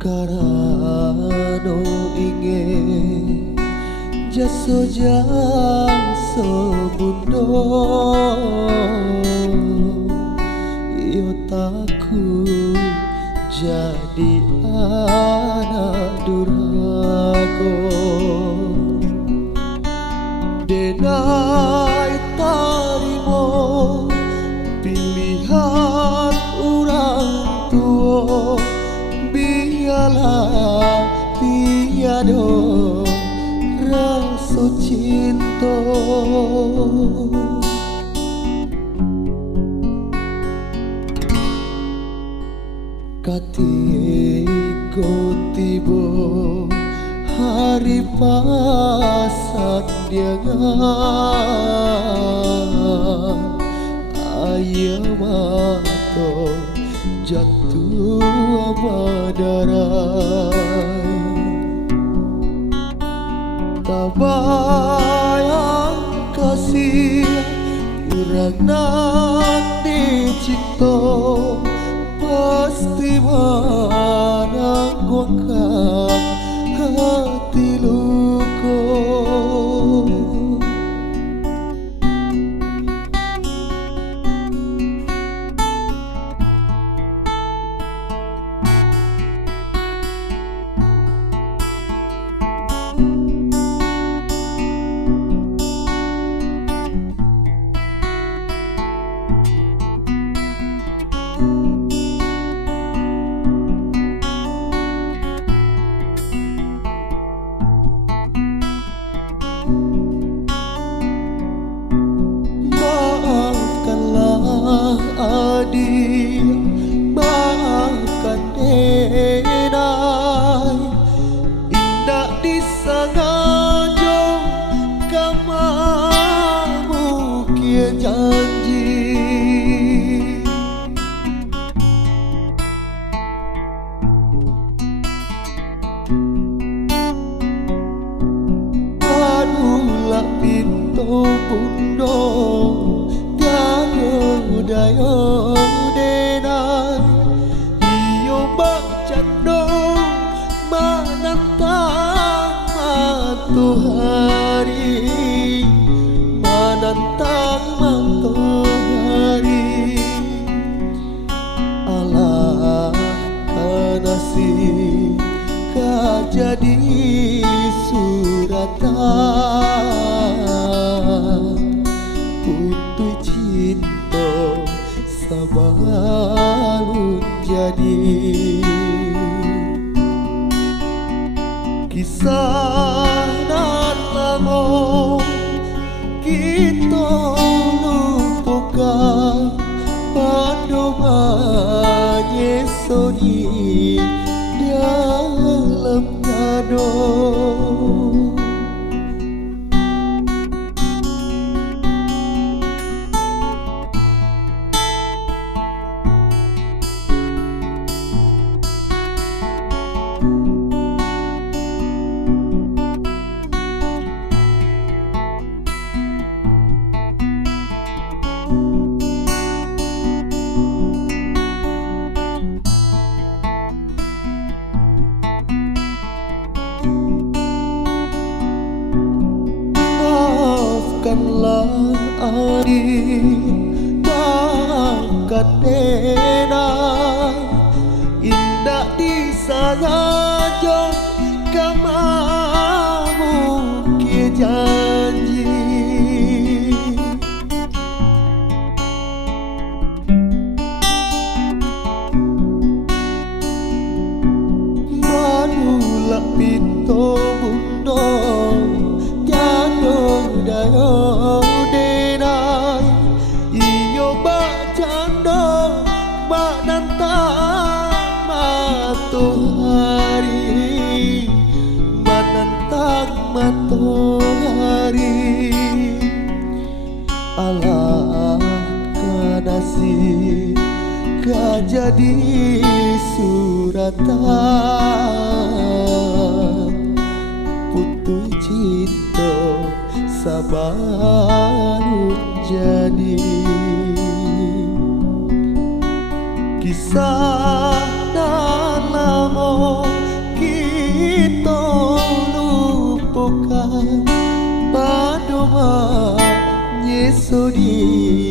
Karano ingin jaso jaso bundo yo takut jadi anak durhaka denai tarimo pilihan orang tua biarlah tiada rasa cinta ketika tiba hari pasan diangan ayam mata jatuh madarai tak bayang kasih urang nanti cipta pasti menangguhkan hati luka adik maafkan denai indah disengaja kamamu kia janji adulah pintu bundong dayo denai iyo bacando menantang matahari menantang matahari alah kanasi kajadi suratan putui cinta sabalun jadi kisah nan lama kita lupakan padomanya soni dalam kado maafkanlah adik maafkan denai indah disengaja kamamu kia janji manulah pintu bundong jatuh dayo denai iyo bacando menantang matahari menantang matahari alah kanasi kajadi suratan putui cinta sabarun jadi kisah dan lama sudi